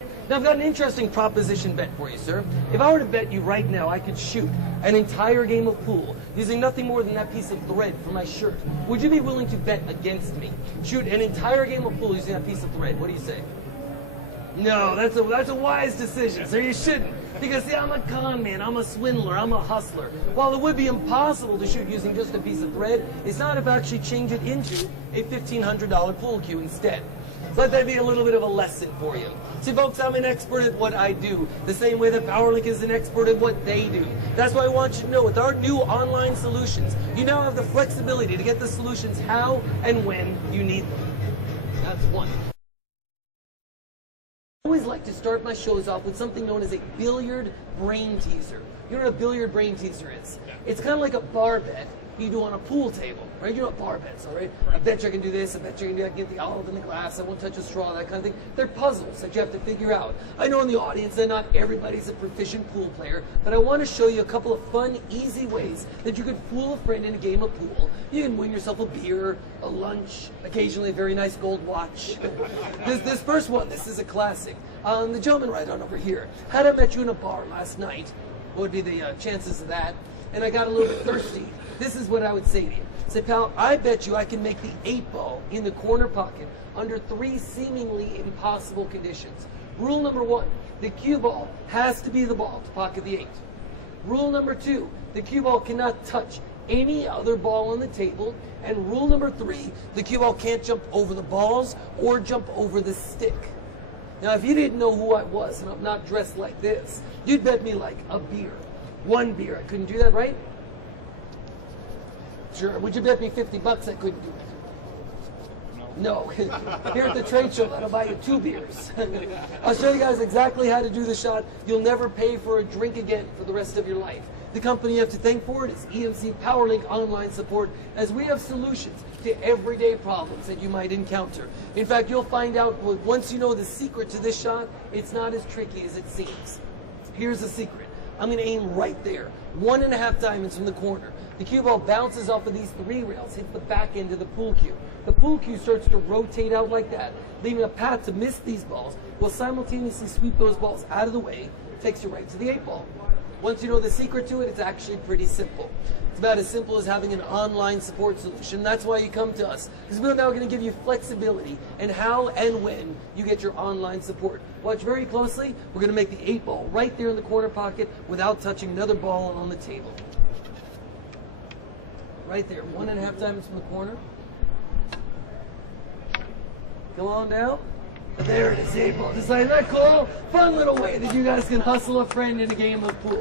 Now, I've got an interesting proposition bet for you, sir. If I were to bet you right now I could shoot an entire game of pool using nothing more than that piece of thread from my shirt, would you be willing to bet against me? Shoot an entire game of pool using that piece of thread. What do you say? No, that's a wise decision, sir. You shouldn't. Because, see, I'm a con man, I'm a swindler, I'm a hustler. While it would be impossible to shoot using just a piece of thread, it's not if I actually change it into a $1,500 pool cue instead. Let that be a little bit of a lesson for you. See, folks, I'm an expert at what I do, the same way that PowerLink is an expert at what they do. That's why I want you to know, with our new online solutions, you now have the flexibility to get the solutions how and when you need them. That's one. I always like to start my shows off with something known as a billiard brain teaser. You know what a billiard brain teaser is? It's kind of like a bar bet you do on a pool table, right? You know what bar bets are, right? I bet you I can do this, I bet you I can do that, get the olive in the glass, I won't touch a straw, that kind of thing. They're puzzles that you have to figure out. I know in the audience that not everybody's a proficient pool player, but I want to show you a couple of fun, easy ways that you could fool a friend in a game of pool. You can win yourself a beer, a lunch, occasionally a very nice gold watch. This first one, this is a classic. The gentleman right on over here. Had I met you in a bar last night, what would be the chances of that? And I got a little bit thirsty. This is what I would say to you. Say, pal, I bet you I can make the 8-ball in the corner pocket under 3 seemingly impossible conditions. Rule number 1, the cue ball has to be the ball to pocket the 8. Rule number 2, the cue ball cannot touch any other ball on the table. And rule number 3, the cue ball can't jump over the balls or jump over the stick. Now, if you didn't know who I was and I'm not dressed like this, you'd bet me like a beer. 1 beer. I couldn't do that, right? Sure. Would you bet me $50 I couldn't do it? No. Here at the trade show, I'll buy you 2 beers. I'll show you guys exactly how to do the shot. You'll never pay for a drink again for the rest of your life. The company you have to thank for it is EMC PowerLink Online Support, as we have solutions to everyday problems that you might encounter. In fact, you'll find out once you know the secret to this shot, it's not as tricky as it seems. Here's the secret. I'm going to aim right there, 1.5 diamonds from the corner. The cue ball bounces off of these 3 rails, hits the back end of the pool cue. The pool cue starts to rotate out like that, leaving a path to miss these balls. We'll simultaneously sweep those balls out of the way, takes you right to the 8-ball. Once you know the secret to it, it's actually pretty simple. It's about as simple as having an online support solution. That's why you come to us, because we're now going to give you flexibility in how and when you get your online support. Watch very closely. We're going to make the 8-ball right there in the corner pocket without touching another ball on the table. Right there, 1.5 diamonds from the corner. Come on down. And there it is, 8-ball. Just like that, cool? Fun little way that you guys can hustle a friend in a game of pool.